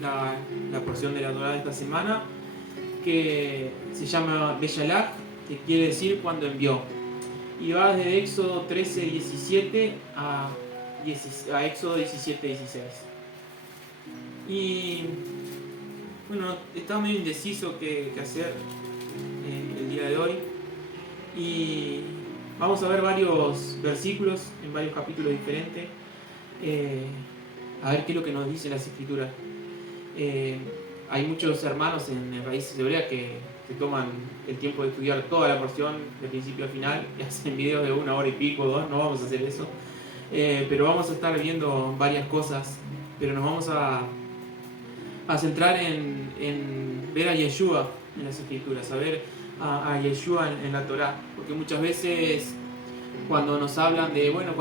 la porción de la Torá de esta semana, que se llama Beshalach, que quiere decir cuando envió. Y va desde Éxodo 13:17 a Éxodo 17:16. Y bueno, estaba medio indeciso qué hacer el día de hoy. Y vamos a ver varios versículos en varios capítulos diferentes. A ver qué es lo que nos dicen las escrituras. Hay muchos hermanos en Raíces Hebreas que se toman el tiempo de estudiar toda la porción de principio a final y hacen videos de 1 hora y pico, 2. No vamos a hacer eso, pero vamos a estar viendo varias cosas. Pero nos vamos a centrar en ver a Yeshua en las escrituras, a ver a Yeshua en la Torá, porque muchas veces cuando nos hablan de, bueno,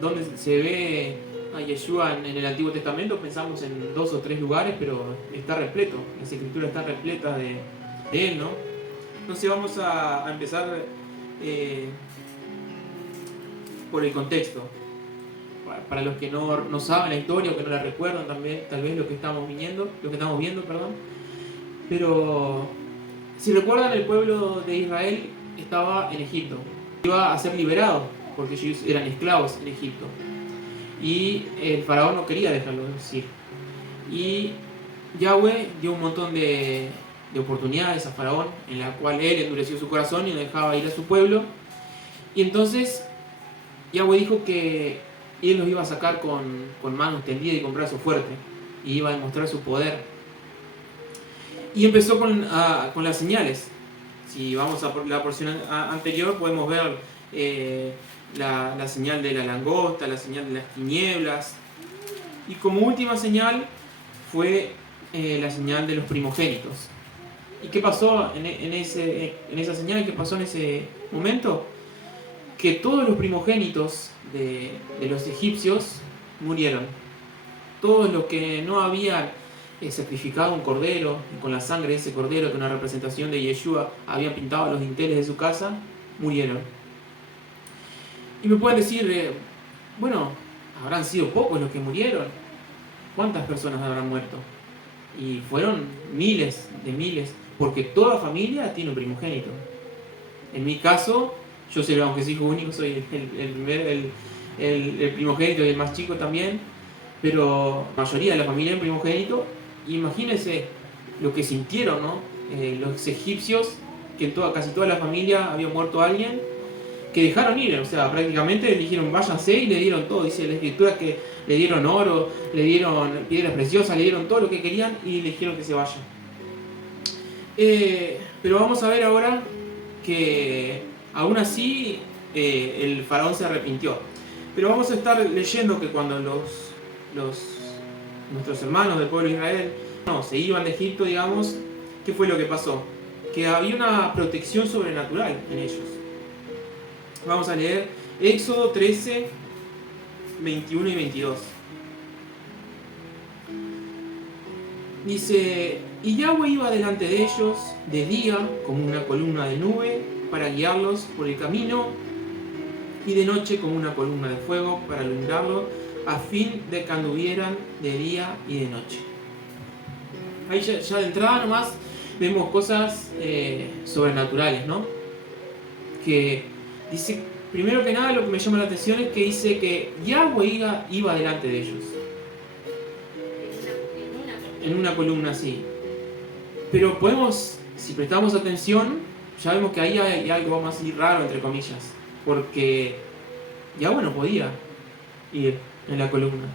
donde se ve a Yeshua en el Antiguo Testamento, pensamos en 2 o 3 lugares, pero está repleto, las escrituras están repletas de él, ¿no? Entonces vamos a empezar por el contexto. Para los que no saben la historia o que no la recuerdan también, tal vez lo que estamos viendo, pero si recuerdan, el pueblo de Israel estaba en Egipto, iba a ser liberado porque ellos eran esclavos en Egipto y el faraón no quería dejarlos ir, y Yahweh dio un montón de oportunidades a faraón, en la cual él endureció su corazón y no dejaba ir a su pueblo. Y entonces Yahweh dijo que él los iba a sacar con manos tendidas y con brazos fuertes, y iba a demostrar su poder. Y empezó con las señales. Si vamos a la porción anterior, podemos ver la señal de la langosta, la señal de las tinieblas, y como última señal fue la señal de los primogénitos. ¿Y qué pasó en esa señal? ¿Qué pasó en ese momento? Que todos los primogénitos de los egipcios murieron. Todos los que no habían sacrificado un cordero, y con la sangre de ese cordero, que es una representación de Yeshua, habían pintado los dinteles de su casa, murieron. Y me pueden decir, bueno, habrán sido pocos los que murieron. ¿Cuántas personas habrán muerto? Y fueron miles de miles, porque toda familia tiene un primogénito. En mi caso, yo soy, aunque soy hijo único, soy el primogénito y el más chico también, pero la mayoría de la familia es primogénito. Imagínense lo que sintieron, ¿no? Los egipcios, que en casi toda la familia había muerto alguien, que dejaron ir, o sea, prácticamente le dijeron váyanse y le dieron todo. Dice la escritura que le dieron oro, le dieron piedras preciosas, le dieron todo lo que querían y le dijeron que se vayan. Pero vamos a ver ahora que aún así el faraón se arrepintió. Pero vamos a estar leyendo que cuando nuestros hermanos del pueblo de Israel se iban de Egipto, digamos, ¿qué fue lo que pasó? Que había una protección sobrenatural en ellos. Vamos a leer Éxodo 13, 21 y 22. Dice: y Yahweh iba delante de ellos de día como una columna de nube para guiarlos por el camino, y de noche como una columna de fuego para alumbrarlos, a fin de que anduvieran de día y de noche. Ahí ya de entrada nomás vemos cosas sobrenaturales, ¿no? Que dice, primero que nada, lo que me llama la atención es que dice que Yahweh iba delante de ellos. En una columna así. Pero podemos, si prestamos atención, ya vemos que ahí hay algo más raro, entre comillas. Porque Yahweh no podía ir en la columna.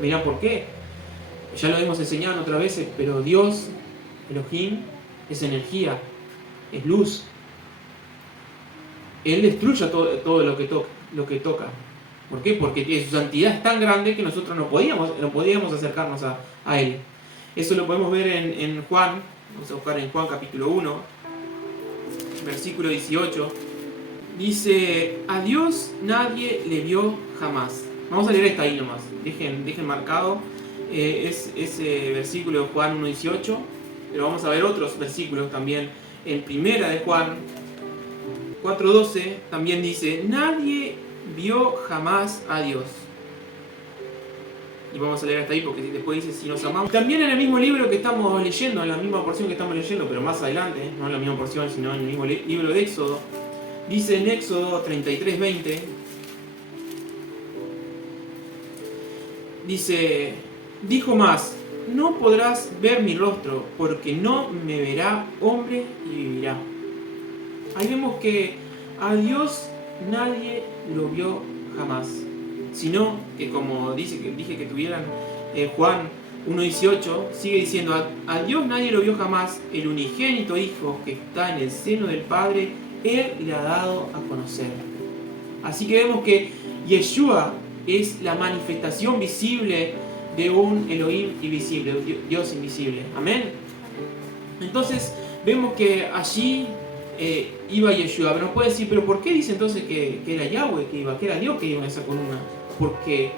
Mirá por qué. Ya lo hemos enseñado otras veces, pero Dios, Elohim, es energía, es luz. Él destruye todo lo que toca. ¿Por qué? Porque su santidad es tan grande que nosotros no podíamos acercarnos a Él. Eso lo podemos ver en Juan. Vamos a buscar en Juan capítulo 1, versículo 18. Dice: a Dios nadie le vio jamás. Vamos a leer esta ahí nomás. Dejen marcado ese versículo de Juan 1:18. Pero vamos a ver otros versículos también. En primera de Juan 4:12 también dice: nadie vio jamás a Dios. Y vamos a leer hasta ahí porque después dice si nos amamos. También en el mismo libro que estamos leyendo, en la misma porción que estamos leyendo, pero más adelante, no en la misma porción, sino en el mismo libro de Éxodo, dice en Éxodo 33:20, dice, dijo más, no podrás ver mi rostro, porque no me verá hombre y vivirá. Ahí vemos que a Dios nadie lo vio jamás, sino que como dije que tuvieran Juan 1:18, sigue diciendo, a Dios nadie lo vio jamás, el unigénito Hijo que está en el seno del Padre, Él le ha dado a conocer. Así que vemos que Yeshua es la manifestación visible de un Elohim invisible, un Dios invisible. Amén. Entonces vemos que allí iba Yeshua. Pero nos puede decir, pero ¿por qué dice entonces que era Yahweh que iba? Que era Dios que iba en esa columna. Porque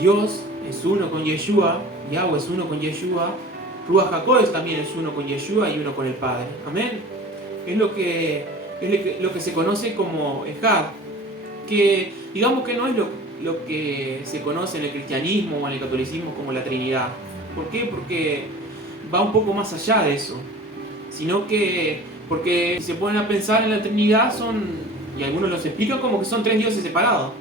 Dios es uno con Yeshua, Yahweh es uno con Yeshua, Ruach HaKodesh también es uno con Yeshua y uno con el Padre. Amén. Es lo que se conoce como Ejad, que digamos que no es lo que se conoce en el cristianismo o en el catolicismo como la Trinidad. ¿Por qué? Porque va un poco más allá de eso, sino que porque si se ponen a pensar en la Trinidad y algunos los explican como que son tres dioses separados,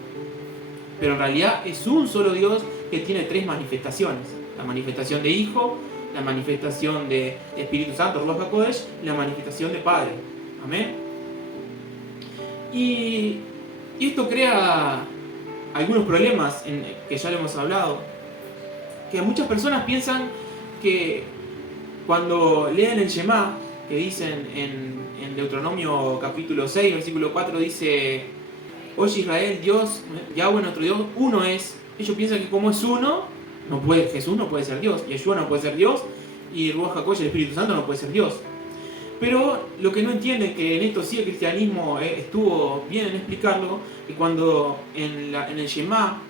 pero en realidad es un solo Dios que tiene tres manifestaciones: la manifestación de Hijo, la manifestación de Espíritu Santo, Ruach HaKodesh, y la manifestación de Padre. Amén. Y esto crea algunos problemas que ya lo hemos hablado, que muchas personas piensan que cuando leen el Shema, que dicen en Deuteronomio capítulo 6, versículo 4, dice, oye Israel, Dios, Yahweh nuestro Dios, uno es. Ellos piensan que como es uno, Jesús no puede ser Dios, Yeshua no puede ser Dios, y Ruach HaKodesh, el Espíritu Santo, no puede ser Dios. Pero lo que no entienden, que en esto sí el cristianismo estuvo bien en explicarlo, que cuando en el Shema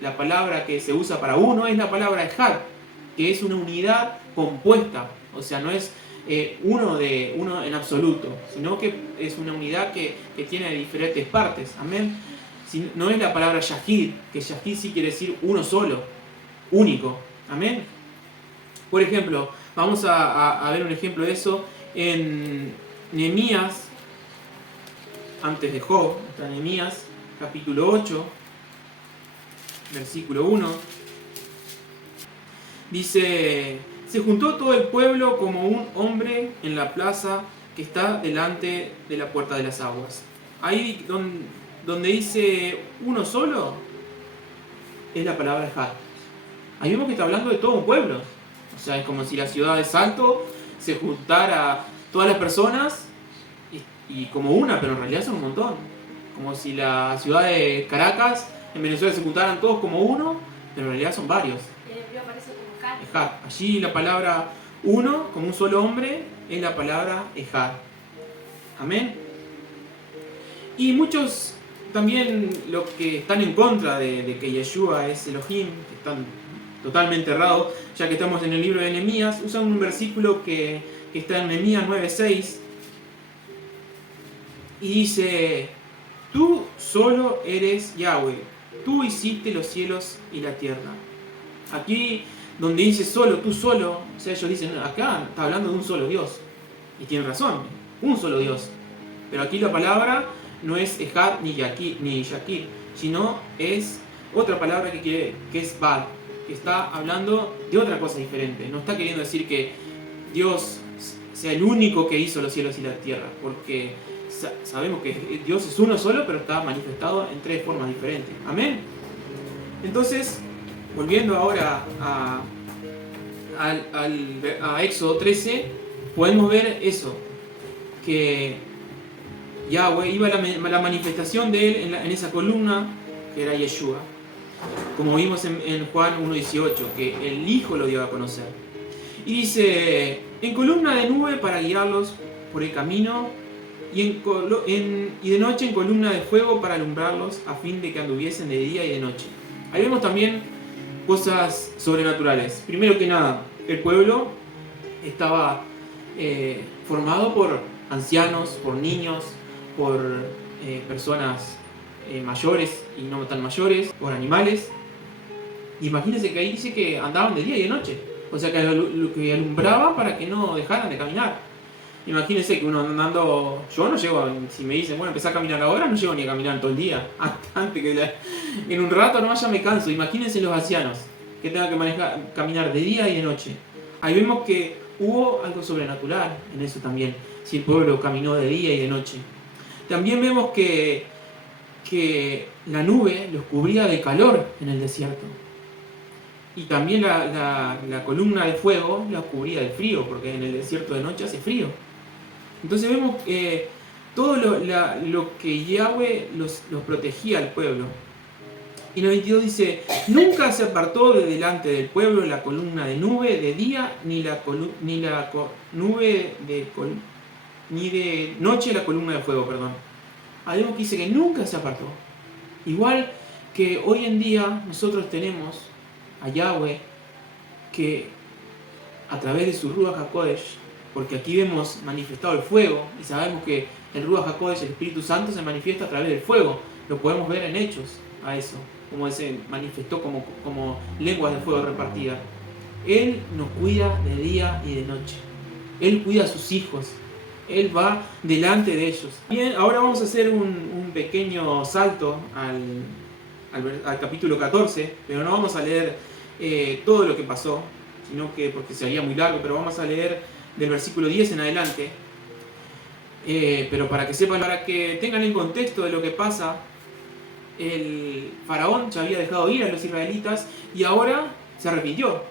la palabra que se usa para uno es la palabra Ejad, que es una unidad compuesta, o sea, no es uno en absoluto, sino que es una unidad que tiene diferentes partes. Amén. No es la palabra Yahid, que Yahid sí quiere decir uno solo, único. Amén. Por ejemplo, vamos a ver un ejemplo de eso en Nehemías, antes de Job, está Nehemías, capítulo 8, versículo 1. Dice, se juntó todo el pueblo como un hombre en la plaza que está delante de la puerta de las aguas. Ahí donde dice uno solo, es la palabra Ejad. Ahí vemos que está hablando de todo un pueblo. O sea, es como si la ciudad de Salto se juntara todas las personas y como una, pero en realidad son un montón. Como si la ciudad de Caracas en Venezuela se juntaran todos como uno, pero en realidad son varios. El hebreo aparece como Ejad. Allí la palabra uno, como un solo hombre, es la palabra Ejad. Amén. Y muchos también, los que están en contra de que Yeshua es Elohim, que están totalmente errados, ya que estamos en el libro de Nehemías, usan un versículo que está en Nehemías 9:6 y dice, tú solo eres Yahweh, tú hiciste los cielos y la tierra. Aquí donde dice solo, tú solo, o sea, ellos dicen, acá está hablando de un solo Dios, y tienen razón, un solo Dios, pero aquí la palabra no es Ejad ni Yakir, sino es otra palabra que es Bad, que está hablando de otra cosa diferente. No está queriendo decir que Dios sea el único que hizo los cielos y la tierra, porque sabemos que Dios es uno solo, pero está manifestado en tres formas diferentes. Amén. Entonces, volviendo ahora a Éxodo 13, podemos ver eso, que Yahweh iba a la manifestación de él en esa columna que era Yeshua, como vimos en Juan 1:18, que el Hijo lo dio a conocer. Y dice, en columna de nube para guiarlos por el camino, y de noche en columna de fuego para alumbrarlos, a fin de que anduviesen de día y de noche. Ahí vemos también cosas sobrenaturales. Primero que nada, el pueblo estaba formado por ancianos, por niños, por personas mayores y no tan mayores, por animales. Imagínense que ahí dice que andaban de día y de noche. O sea que lo que alumbraba para que no dejaran de caminar. Imagínense que uno andando, yo no llego, si me dicen, bueno, empecé a caminar ahora, no llego ni a caminar todo el día. Antes que en un rato no, ya me canso. Imagínense los ancianos que tengan que caminar de día y de noche. Ahí vemos que hubo algo sobrenatural en eso también, si el pueblo caminó de día y de noche. También vemos que la nube los cubría de calor en el desierto. Y también la columna de fuego los cubría del frío, porque en el desierto de noche hace frío. Entonces vemos todo lo que Yahweh los protegía al pueblo. Y en el 22 dice, nunca se apartó de delante del pueblo la columna de nube de día, ni de noche la columna de fuego, perdón. Ahí vemos que dice que nunca se apartó. Igual que hoy en día nosotros tenemos a Yahweh que a través de su Ruach HaKodesh, porque aquí vemos manifestado el fuego y sabemos que el Ruach HaKodesh, el Espíritu Santo, se manifiesta a través del fuego. Lo podemos ver en Hechos a eso, como se manifestó como lenguas de fuego repartidas. Él nos cuida de día y de noche. Él cuida a sus hijos. Él va delante de ellos. Bien, ahora vamos a hacer un pequeño salto al capítulo 14, pero no vamos a leer todo lo que pasó, sino que porque sería muy largo, pero vamos a leer del versículo 10 en adelante. Pero para que sepan, para que tengan el contexto de lo que pasa, el faraón ya había dejado ir a los israelitas y ahora se arrepintió.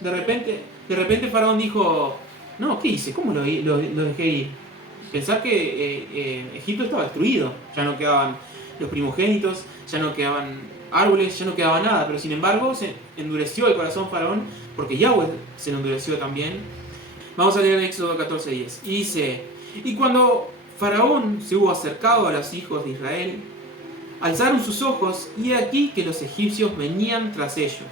De repente el faraón dijo, no, ¿qué hice? ¿Cómo lo dejé ir? Pensar que Egipto estaba destruido, ya no quedaban los primogénitos, ya no quedaban árboles, ya no quedaba nada, pero sin embargo se endureció el corazón faraón, porque Yahweh se lo endureció también. Vamos a leer en Éxodo 14:10. Y dice, y cuando Faraón se hubo acercado a los hijos de Israel, alzaron sus ojos, y he aquí que los egipcios venían tras ellos.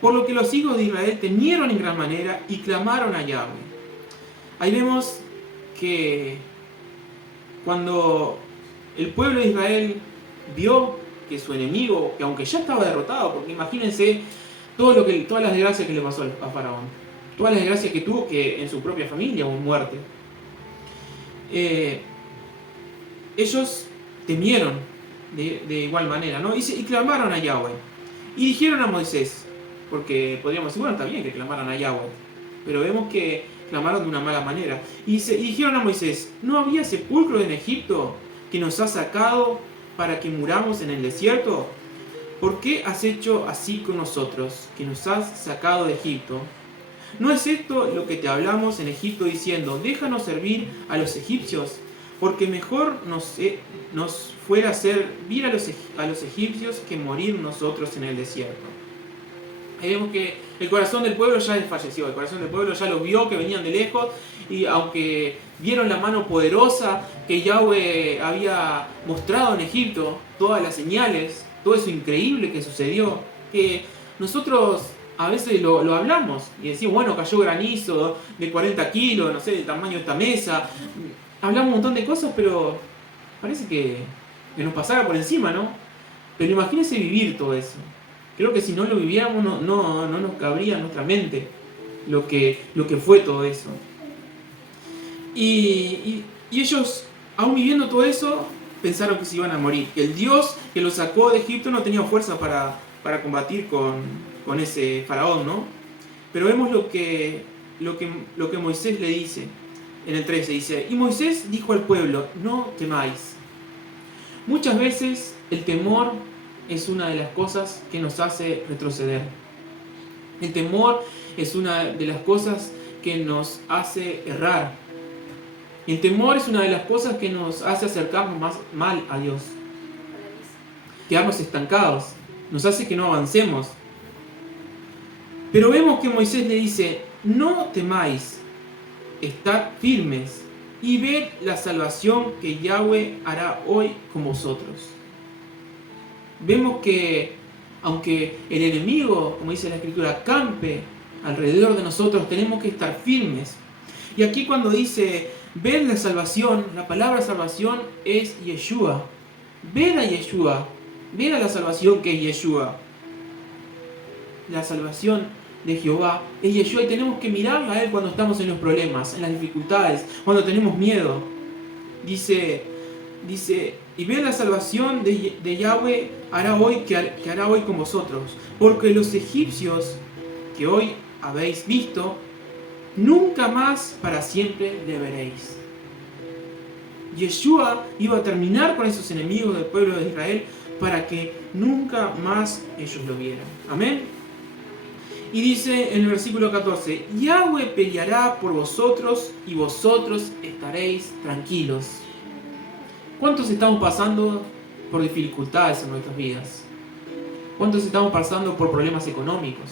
Por lo que los hijos de Israel temieron en gran manera y clamaron a Yahweh. Ahí vemos que cuando el pueblo de Israel vio que su enemigo, que aunque ya estaba derrotado, porque imagínense todas las desgracias que le pasó a Faraón, todas las desgracias que tuvo, que en su propia familia hubo muerte, ellos temieron de igual manera, ¿no? Y clamaron a Yahweh. Y dijeron a Moisés, porque podríamos decir, bueno, está bien que clamaran a Yahweh, pero vemos que clamaron de una mala manera. Y dijeron a Moisés, ¿no había sepulcro en Egipto que nos ha sacado para que muramos en el desierto? ¿Por qué has hecho así con nosotros, que nos has sacado de Egipto? ¿No es esto lo que te hablamos en Egipto diciendo, déjanos servir a los egipcios? Porque mejor nos fuera servir a los egipcios que morir nosotros en el desierto. Ahí vemos que el corazón del pueblo ya desfalleció, el corazón del pueblo ya lo vio que venían de lejos, y aunque vieron la mano poderosa que Yahweh había mostrado en Egipto, todas las señales, todo eso increíble que sucedió, que nosotros a veces lo hablamos y decimos, bueno, cayó granizo de 40 kilos, no sé, del tamaño de esta mesa, hablamos un montón de cosas, pero parece que nos pasara por encima, ¿no? Pero imagínense vivir todo eso. Creo que si no lo viviéramos no nos cabría en nuestra mente lo que fue todo eso. Y ellos, aún viviendo todo eso, pensaron que se iban a morir. Que el Dios que los sacó de Egipto no tenía fuerza para combatir con ese faraón, ¿no? Pero vemos lo que Moisés le dice. En el 13 dice, y Moisés dijo al pueblo, no temáis. Muchas veces el temor es una de las cosas que nos hace retroceder. El temor es una de las cosas que nos hace errar. El temor es una de las cosas que nos hace acercarnos más mal a Dios. Quedarnos estancados. Nos hace que no avancemos. Pero vemos que Moisés le dice, no temáis, estad firmes y ved la salvación que Yahweh hará hoy con vosotros. Vemos que aunque el enemigo, como dice la Escritura, campe alrededor de nosotros, tenemos que estar firmes. Y aquí cuando dice, ved la salvación, la palabra salvación es Yeshua. Ved a Yeshua, ved a la salvación que es Yeshua. la salvación de Jehová es Yeshua, y tenemos que mirarla a Él cuando estamos en los problemas, en las dificultades, cuando tenemos miedo. Dice, y ve la salvación de Yahweh que hará hoy con vosotros, porque los egipcios que hoy habéis visto, nunca más para siempre le veréis. Yeshua iba a terminar con esos enemigos del pueblo de Israel para que nunca más ellos lo vieran. Amén. Y dice en el versículo 14, Yahweh peleará por vosotros y vosotros estaréis tranquilos. ¿Cuántos estamos pasando por dificultades en nuestras vidas? ¿Cuántos estamos pasando por problemas económicos?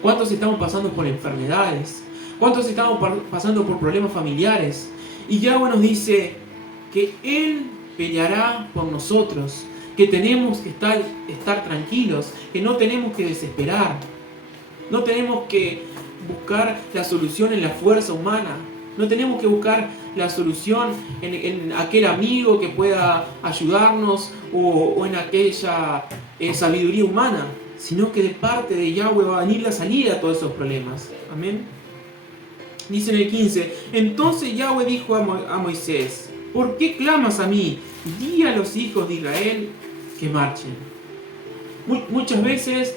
¿Cuántos estamos pasando por enfermedades? ¿Cuántos estamos pasando por problemas familiares? Y Yahweh nos dice que Él peleará por nosotros, que tenemos que estar tranquilos, que no tenemos que desesperar, no tenemos que buscar la solución en la fuerza humana, no tenemos que buscar la solución en aquel amigo que pueda ayudarnos o en aquella sabiduría humana, sino que de parte de Yahweh va a venir la salida a todos esos problemas. Amén. Dice en el 15, entonces Yahweh dijo a Moisés, ¿por qué clamas a mí? Di a los hijos de Israel que marchen. Muchas veces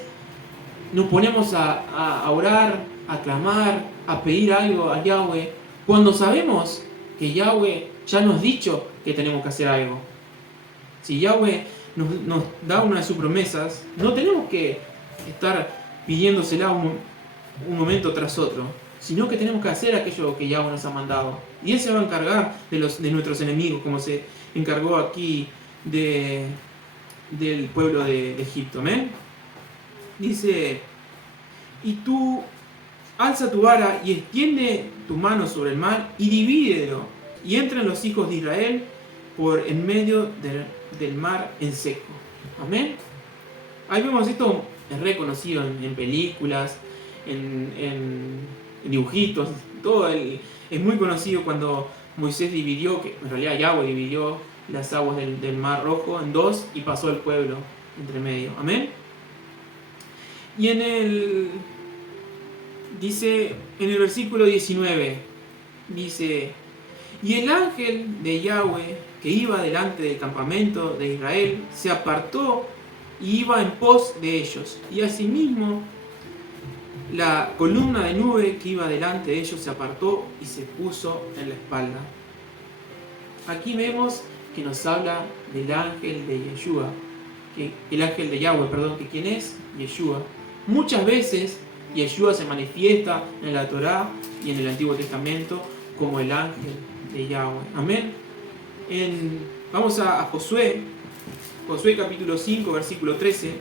nos ponemos a orar, a clamar, a pedir algo a Yahweh, cuando sabemos que Yahweh ya nos ha dicho que tenemos que hacer algo. Si Yahweh nos da una de sus promesas, no tenemos que estar pidiéndosela un momento tras otro, sino que tenemos que hacer aquello que Yahweh nos ha mandado. Y Él se va a encargar de nuestros enemigos, como se encargó aquí del pueblo de Egipto. ¿Amén? Dice, y tú alza tu vara y extiende tu mano sobre el mar y divídelo, y entren los hijos de Israel por en medio del mar en seco. Amén. Ahí vemos esto, es reconocido en películas, en dibujitos, todo es muy conocido cuando Moisés dividió, que en realidad Yahweh dividió las aguas del mar rojo en dos y pasó el pueblo entre medio. Amén. Y dice en el versículo 19, dice, y el ángel de Yahweh que iba delante del campamento de Israel se apartó y iba en pos de ellos, y asimismo la columna de nube que iba delante de ellos se apartó y se puso en la espalda. Aquí vemos que nos habla del ángel de Yeshua, el ángel de Yahweh, perdón, que ¿quién es? Yeshua. Muchas veces Yeshua se manifiesta en la Torá y en el Antiguo Testamento como el ángel de Yahweh. Amén. Vamos a Josué capítulo 5, versículo 13.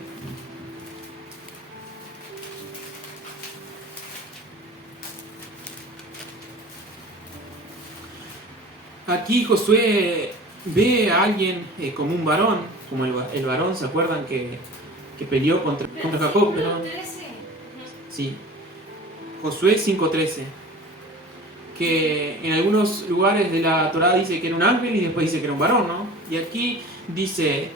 Aquí Josué ve a alguien como un varón, como el varón, ¿se acuerdan que peleó contra Jacob? Perdón. Sí. Josué 5:13. Que en algunos lugares de la Torá dice que era un ángel y después dice que era un varón, ¿no? Y aquí dice,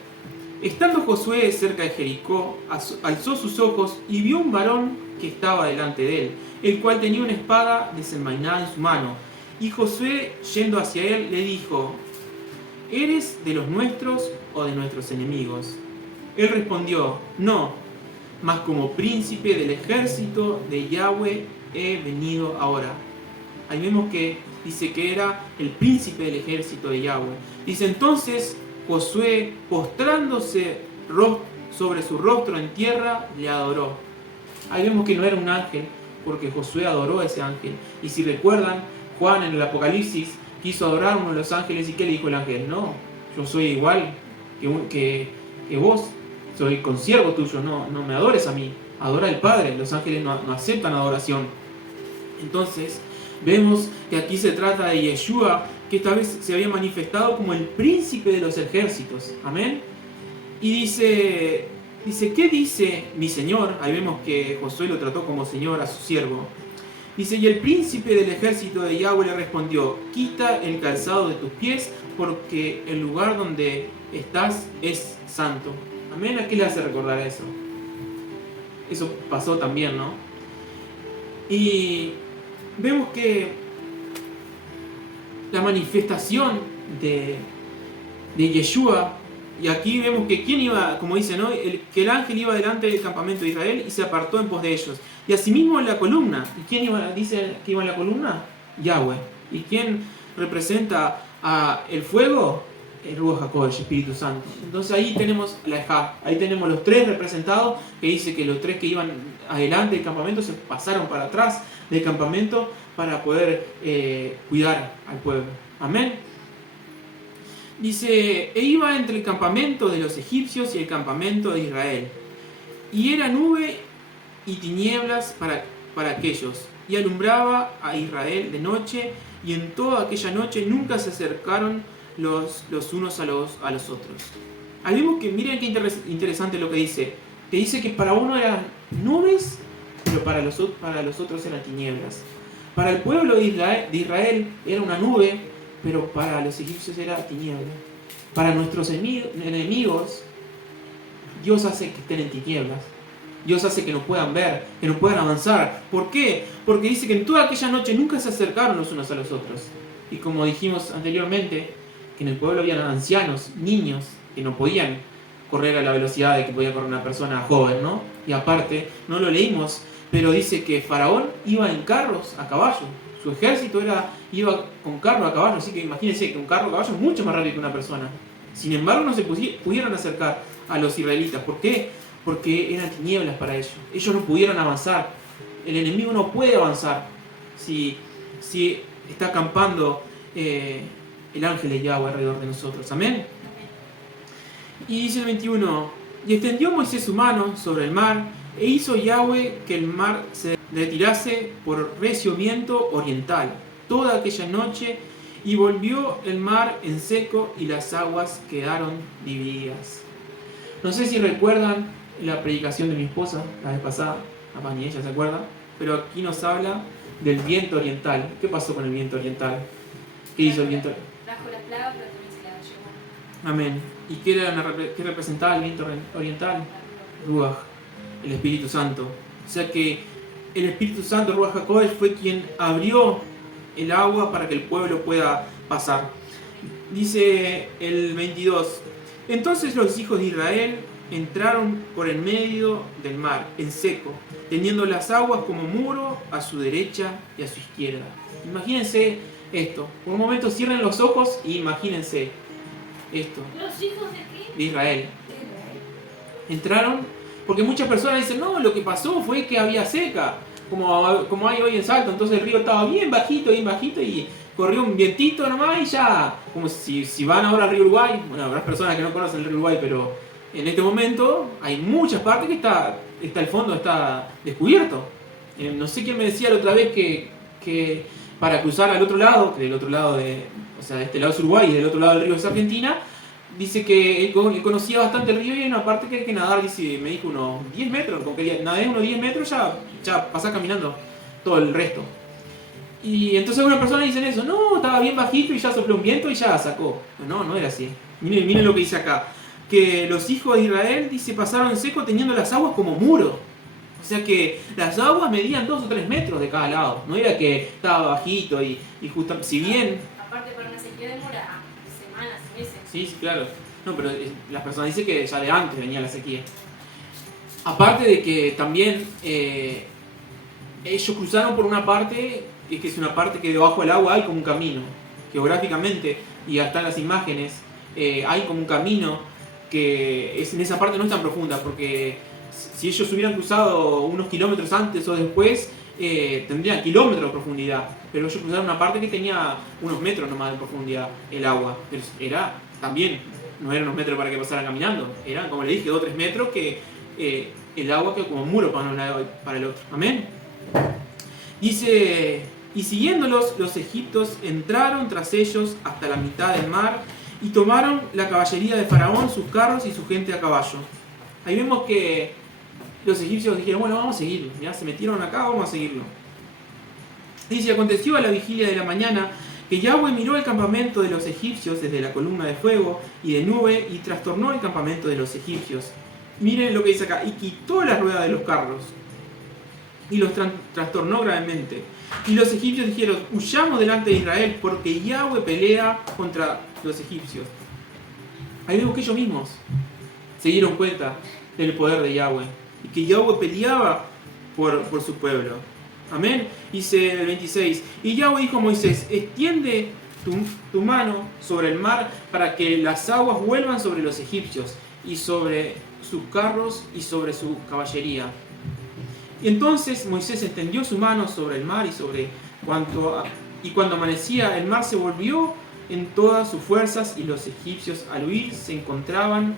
estando Josué cerca de Jericó, alzó sus ojos y vio un varón que estaba delante de él, el cual tenía una espada desenvainada en su mano. Y Josué, yendo hacia él, le dijo, ¿eres de los nuestros o de nuestros enemigos? Él respondió, no, mas como príncipe del ejército de Yahweh he venido ahora. Ahí vemos que dice que era el príncipe del ejército de Yahweh. Dice entonces Josué, postrándose sobre su rostro en tierra, le adoró. Ahí vemos que no era un ángel, porque Josué adoró a ese ángel. Y si recuerdan, Juan en el Apocalipsis quiso adorar a uno de los ángeles, ¿y qué le dijo el ángel? No, yo soy igual que vos, soy consiervo tuyo, no me adores a mí, adora al Padre. Los ángeles no aceptan adoración. Entonces vemos que aquí se trata de Yeshua, que esta vez se había manifestado como el príncipe de los ejércitos. Amén. Y dice, ¿qué dice mi Señor? Ahí vemos que Josué lo trató como Señor a su siervo. Dice, y el príncipe del ejército de Yahweh le respondió, quita el calzado de tus pies, porque el lugar donde estás es santo. Amén. ¿A qué le hace recordar eso? eso pasó también, ¿no? Y vemos que la manifestación de Yeshua, y aquí vemos que quién iba, como dice, ¿no? Que el ángel iba delante del campamento de Israel y se apartó en pos de ellos. Y asimismo en la columna. ¿Y quién dice que iba en la columna? Yahweh. ¿Y quién representa el fuego? El Ruach HaKodesh, Espíritu Santo. Entonces ahí tenemos la Ejá, ahí tenemos los tres representados, que dice que los tres que iban adelante del campamento se pasaron para atrás del campamento para poder cuidar al pueblo. Amén. Dice, e iba entre el campamento de los egipcios y el campamento de Israel, y era nube y tinieblas para aquellos, y alumbraba a Israel de noche, y en toda aquella noche nunca se acercaron los unos a los otros. Ahí vemos que, miren qué interesante lo que dice que para uno eran nubes, pero para los otros eran tinieblas. Para el pueblo de Israel era una nube, pero para los egipcios era tiniebla. Para nuestros enemigos, Dios hace que estén en tinieblas. Dios hace que no puedan ver, que no puedan avanzar. ¿Por qué? Porque dice que en toda aquella noche nunca se acercaron los unos a los otros. Y como dijimos anteriormente, que en el pueblo habían ancianos, niños, que no podían correr a la velocidad de que podía correr una persona joven, ¿no? Y aparte, no lo leímos, pero dice que Faraón iba en carros a caballo. Su ejército iba con carro a caballo, así que imagínense que un carro a caballo es mucho más rápido que una persona. Sin embargo, no se pudieron acercar a los israelitas. ¿Por qué? Porque eran tinieblas para ellos. Ellos no pudieron avanzar. El enemigo no puede avanzar si está acampando el ángel de Yahweh alrededor de nosotros. Amén. Y dice el 21, y extendió Moisés su mano sobre el mar, e hizo Yahweh que el mar se retirase por recio viento oriental toda aquella noche, y volvió el mar en seco y las aguas quedaron divididas. No sé si recuerdan la predicación de mi esposa la vez pasada, capaz ni ella se acuerda, pero aquí nos habla del viento oriental. ¿Qué pasó con el viento oriental? ¿Qué hizo el viento? Trajo las plagas, pero también se las llevó. Amén. ¿Y qué representaba el viento oriental? Ruach, el Espíritu Santo. O sea que el Espíritu Santo, Ruach HaKodesh, fue quien abrió el agua para que el pueblo pueda pasar. Dice el 22, entonces los hijos de Israel entraron por el medio del mar, en seco, teniendo las aguas como muro a su derecha y a su izquierda. Imagínense esto. Por un momento cierren los ojos y imagínense esto. ¿Los hijos de qué? De Israel. Entraron, porque muchas personas dicen, no, lo que pasó fue que había seca, como hay hoy en Salto, entonces el río estaba bien bajito y corrió un vientito nomás y ya, como si van ahora al río Uruguay, bueno, habrá personas que no conocen el río Uruguay, pero en este momento hay muchas partes que el fondo está descubierto. No sé quién me decía la otra vez que para cruzar al otro lado, del otro lado de este lado es Uruguay y del otro lado del río es Argentina, dice que él conocía bastante el río y hay una parte que hay que nadar, dice, me dijo unos 10 metros, como que nadé unos 10 metros, ya pasás caminando todo el resto. Y entonces algunas personas dicen eso, no, estaba bien bajito y ya sopló un viento y ya sacó. No era así. Miren lo que dice acá, que los hijos de Israel, dice, pasaron en seco teniendo las aguas como muro. O sea que las aguas medían 2 o 3 metros de cada lado, no era que estaba bajito y justo, si bien... Aparte para una sequía demora semanas, meses. Sí, claro. No, pero las personas dicen que ya de antes venía la sequía. Aparte de que también ellos cruzaron por una parte, que es una parte que debajo del agua hay como un camino, geográficamente, y hasta en las imágenes hay como un camino que en esa parte no es tan profunda, porque si ellos hubieran cruzado unos kilómetros antes o después, tendrían kilómetros de profundidad, pero ellos cruzaron una parte que tenía unos metros nomás de profundidad el agua, pero era también, no eran unos metros para que pasaran caminando, eran, como le dije, 2 o 3 metros que el agua quedó como muro para un lado y para el otro. Amén. Dice, y siguiéndolos, los egipcios entraron tras ellos hasta la mitad del mar y tomaron la caballería de Faraón, sus carros y su gente a caballo. Ahí vemos que los egipcios dijeron, bueno, vamos a seguirlo, ya se metieron acá, vamos a seguirlo. Dice, aconteció a la vigilia de la mañana que Yahweh miró el campamento de los egipcios desde la columna de fuego y de nube y trastornó el campamento de los egipcios. Miren lo que dice acá, y quitó las ruedas de los carros y los trastornó gravemente. Y los egipcios dijeron, huyamos delante de Israel porque Yahweh pelea contra los egipcios. Ahí vemos que ellos mismos se dieron cuenta del poder de Yahweh y que Yahweh peleaba por su pueblo. Amén. Dice el 26, y Yahweh dijo a Moisés, extiende tu mano sobre el mar para que las aguas vuelvan sobre los egipcios y sobre sus carros y sobre su caballería. Y entonces Moisés extendió su mano sobre el mar y cuando amanecía el mar se volvió en todas sus fuerzas y los egipcios al huir se encontraban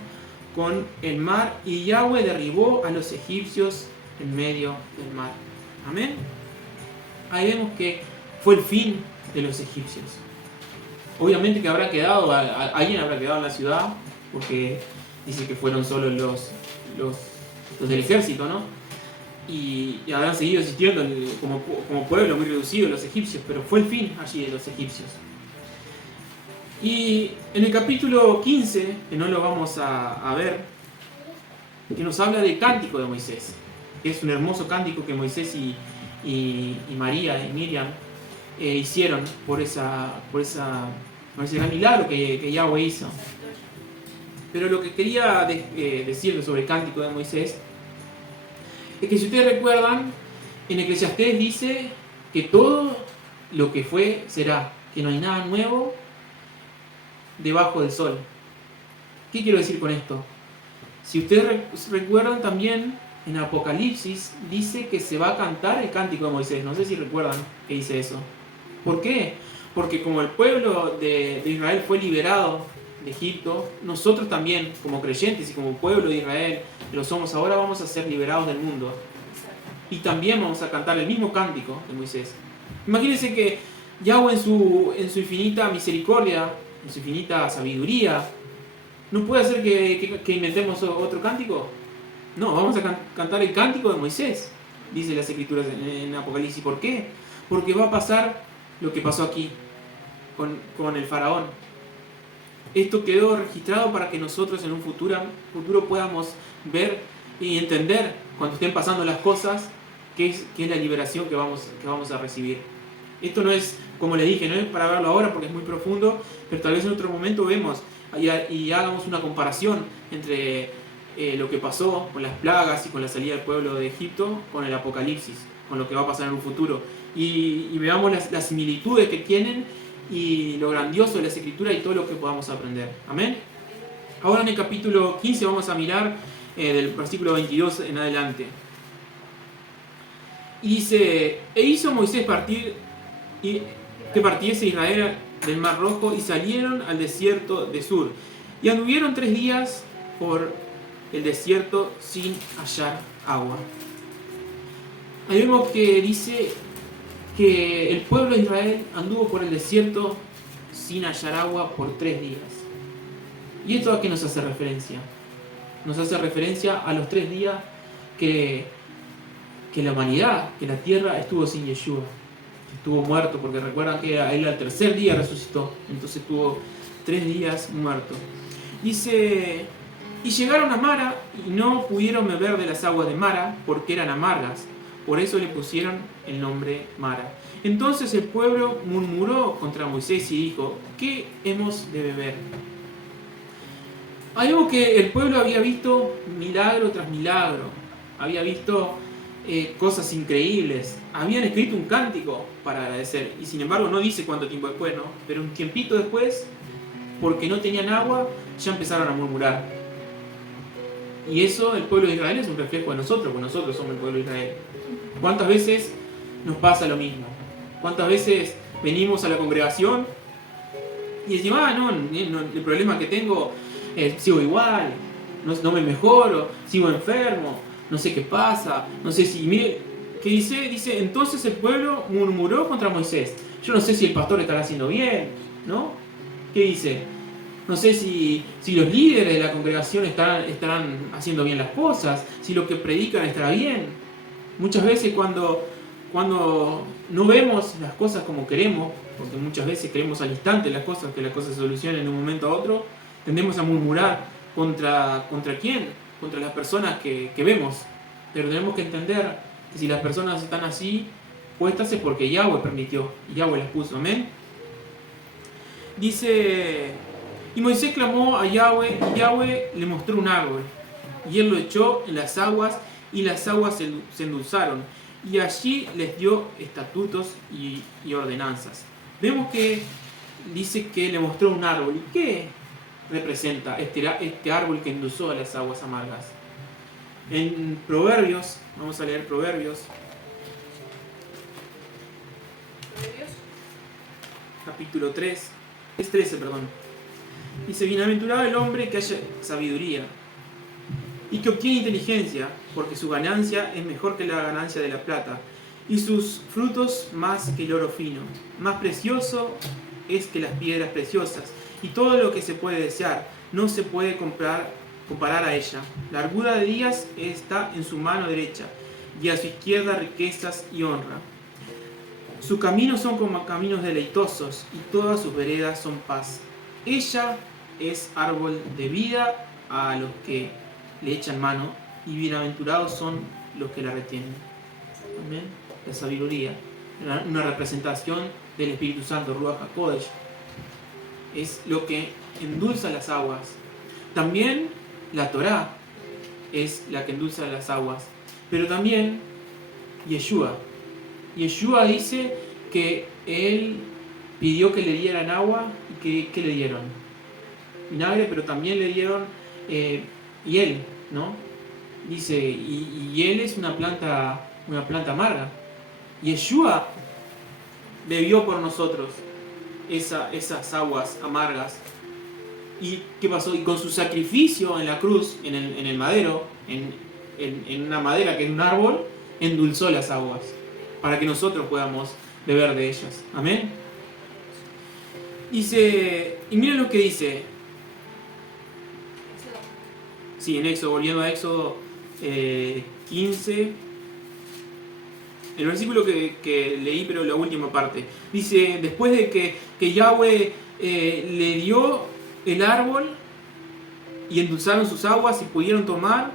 con el mar y Yahweh derribó a los egipcios en medio del mar. Amén. Ahí vemos que fue el fin de los egipcios. Obviamente que alguien habrá quedado en la ciudad, porque dice que fueron solo los del ejército, ¿no? Y habrán seguido existiendo como pueblo muy reducido los egipcios, pero fue el fin allí de los egipcios. Y en el capítulo 15, que no lo vamos a ver, que nos habla del cántico de Moisés, que es un hermoso cántico que Moisés y María y Miriam hicieron por ese gran milagro que Yahweh hizo. Pero lo que quería decirles sobre el cántico de Moisés es que si ustedes recuerdan, en Eclesiastés dice que todo lo que fue será, que no hay nada nuevo debajo del sol. ¿Qué quiero decir con esto? Si ustedes recuerdan también, en Apocalipsis dice que se va a cantar el cántico de Moisés. No sé si recuerdan que dice eso. ¿Por qué? Porque como el pueblo de Israel fue liberado de Egipto, nosotros también, como creyentes y como pueblo de Israel, que lo somos ahora, vamos a ser liberados del mundo. Y también vamos a cantar el mismo cántico de Moisés. Imagínense que Yahweh en su infinita misericordia, en su infinita sabiduría, ¿no puede hacer que inventemos otro cántico? No, vamos a cantar el cántico de Moisés, dice las escrituras en Apocalipsis. ¿Por qué? Porque va a pasar lo que pasó aquí con el faraón. Esto quedó registrado para que nosotros en un futuro podamos ver y entender cuando estén pasando las cosas qué es la liberación que vamos a recibir. Esto no es, como les dije, no es para verlo ahora porque es muy profundo, pero tal vez en otro momento vemos y hagamos una comparación entre lo que pasó con las plagas y con la salida del pueblo de Egipto con el Apocalipsis, con lo que va a pasar en un futuro. Y veamos las similitudes que tienen y lo grandioso de las escrituras y todo lo que podamos aprender. Amén. Ahora en el capítulo 15 vamos a mirar del versículo 22 en adelante. Y dice, e hizo Moisés que partiese Israel del Mar Rojo y salieron al desierto de Sur. Y anduvieron 3 días por el desierto sin hallar agua. Ahí vemos que dice que el pueblo de Israel anduvo por el desierto sin hallar agua por 3 días. ¿Y esto a qué nos hace referencia? Nos hace referencia a los 3 días que la humanidad, que la tierra estuvo sin Yeshua, que estuvo muerto, porque recuerdan que él al 3er día resucitó, entonces estuvo 3 días muerto. Dice, y llegaron a Mara y no pudieron beber de las aguas de Mara porque eran amargas. Por eso le pusieron el nombre Mara. Entonces el pueblo murmuró contra Moisés y dijo, ¿qué hemos de beber? Algo que el pueblo había visto milagro tras milagro. Había visto cosas increíbles. Habían escrito un cántico para agradecer. Y sin embargo no dice cuánto tiempo después, ¿no? Pero un tiempito después, porque no tenían agua, ya empezaron a murmurar. Y eso, el pueblo de Israel, es un reflejo de nosotros, porque nosotros somos el pueblo de Israel. ¿Cuántas veces nos pasa lo mismo? ¿Cuántas veces venimos a la congregación y decimos, el problema que tengo, sigo igual, no me mejoro, sigo enfermo, no sé qué pasa, no sé si... Mire, ¿qué dice? Dice, entonces el pueblo murmuró contra Moisés. Yo no sé si el pastor estará haciendo bien, ¿no? ¿Qué dice? No sé si los líderes de la congregación estarán haciendo bien las cosas, si lo que predican estará bien. Muchas veces cuando no vemos las cosas como queremos, porque muchas veces queremos al instante las cosas, que las cosas se solucionen de un momento a otro, tendemos a murmurar contra ¿quién? contra las personas que vemos. Pero tenemos que entender que si las personas están así puestas es porque Yahweh permitió, Yahweh las puso, amén. Dice, y Moisés clamó a Yahweh, y Yahweh le mostró un árbol, y él lo echó en las aguas, y las aguas se endulzaron, y allí les dio estatutos y ordenanzas. Vemos que dice que le mostró un árbol. ¿Y qué representa este árbol que endulzó a las aguas amargas? En Proverbios, vamos a leer Proverbios, capítulo 3, es 13, perdón. Dice, bienaventurado el hombre que haya sabiduría y que obtiene inteligencia, porque su ganancia es mejor que la ganancia de la plata, y sus frutos más que el oro fino. Más precioso es que las piedras preciosas, y todo lo que se puede desear no se puede comparar a ella. La largura de días está en su mano derecha, y a su izquierda riquezas y honra. Sus caminos son como caminos deleitosos, y todas sus veredas son paz. Ella es árbol de vida a los que le echan mano, y bienaventurados son los que la retienen. Amén. La sabiduría, una representación del Espíritu Santo, Ruach HaKodesh, es lo que endulza las aguas. También la Torá es la que endulza las aguas, pero también Yeshua. Yeshua dice que él pidió que le dieran agua y que le dieron vinagre, pero también le dieron hiel, ¿no? Dice, y hiel es una planta amarga. Yeshua bebió por nosotros esas aguas amargas. ¿Y qué pasó? Y con su sacrificio en la cruz, en el madero, en una madera que es un árbol, endulzó las aguas para que nosotros podamos beber de ellas. Amén. Dice, y miren lo que dice. Sí, en Éxodo, volviendo a Éxodo 15, el versículo que leí, pero la última parte. Dice, después de que Yahweh le dio el árbol y endulzaron sus aguas y pudieron tomar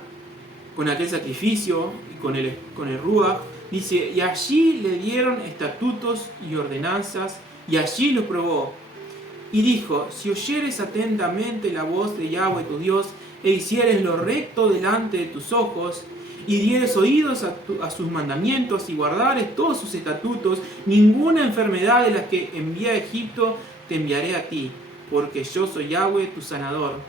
con aquel sacrificio y con el Ruach, dice, y allí le dieron estatutos y ordenanzas, y allí los probó. Y dijo, si oyeres atentamente la voz de Yahweh tu Dios, e hicieres lo recto delante de tus ojos, y dieres oídos a sus mandamientos, y guardares todos sus estatutos, ninguna enfermedad de las que envié a Egipto te enviaré a ti, porque yo soy Yahweh tu sanador.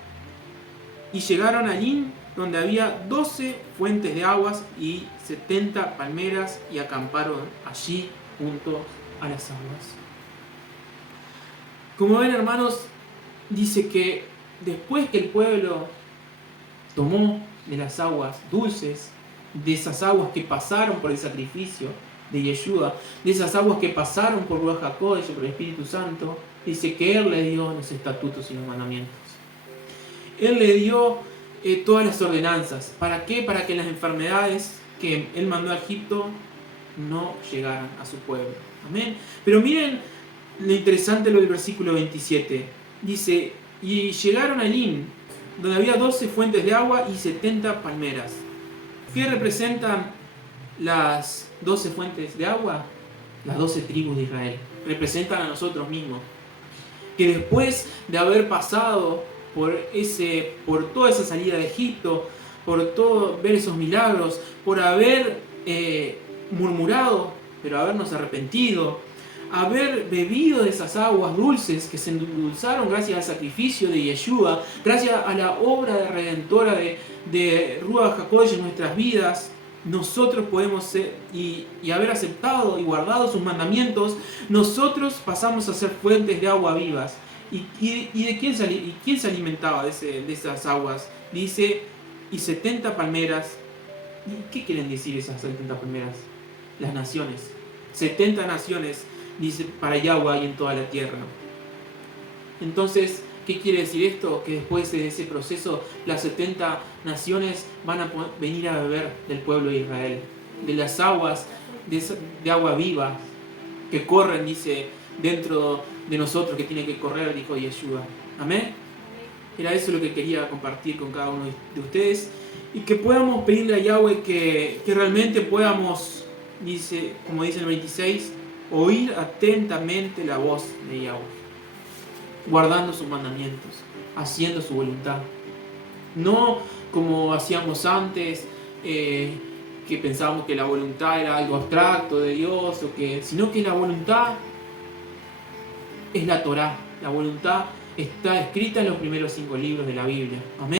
Y llegaron a Lin, donde había 12 fuentes de aguas y 70 palmeras, y acamparon allí junto a las aguas. Como ven, hermanos, dice que después que el pueblo tomó de las aguas dulces, de esas aguas que pasaron por el sacrificio de Yeshua, de esas aguas que pasaron por Ruach HaKodesh, por el Espíritu Santo, dice que Él le dio los estatutos y los mandamientos. Él le dio todas las ordenanzas. ¿Para qué? Para que las enfermedades que Él mandó a Egipto no llegaran a su pueblo. Amén. Pero miren lo interesante lo del versículo 27. Dice, y llegaron a Lin, donde había 12 fuentes de agua y 70 palmeras. ¿Qué representan las 12 fuentes de agua? Las 12 tribus de Israel. Representan a nosotros mismos. Que después de haber pasado por toda esa salida de Egipto, por todo ver esos milagros, por haber murmurado, pero habernos arrepentido, haber bebido de esas aguas dulces que se endulzaron gracias al sacrificio de Yeshua, gracias a la obra de redentora de Ruach HaKodesh en nuestras vidas, nosotros podemos ser, y haber aceptado y guardado sus mandamientos, nosotros pasamos a ser fuentes de agua vivas. ¿Y de quién se alimentaba de esas aguas? Dice, y 70 palmeras. ¿Y qué quieren decir esas 70 palmeras? Las naciones. 70 naciones, dice, para Yahweh hay en toda la tierra. Entonces, ¿qué quiere decir esto? Que después de ese proceso, las 70 naciones van a venir a beber del pueblo de Israel, de las aguas, de agua viva, que corren, dice, dentro de nosotros, que tiene que correr, dijo Yeshua. Amén. Era eso lo que quería compartir con cada uno de ustedes. Y que podamos pedirle a Yahweh que realmente podamos, como dice el 26, oír atentamente la voz de Yahweh, guardando sus mandamientos, haciendo su voluntad. No como hacíamos antes, que pensábamos que la voluntad era algo abstracto de Dios, sino que la voluntad es la Torá. La voluntad está escrita en los primeros 5 libros de la Biblia. Amén.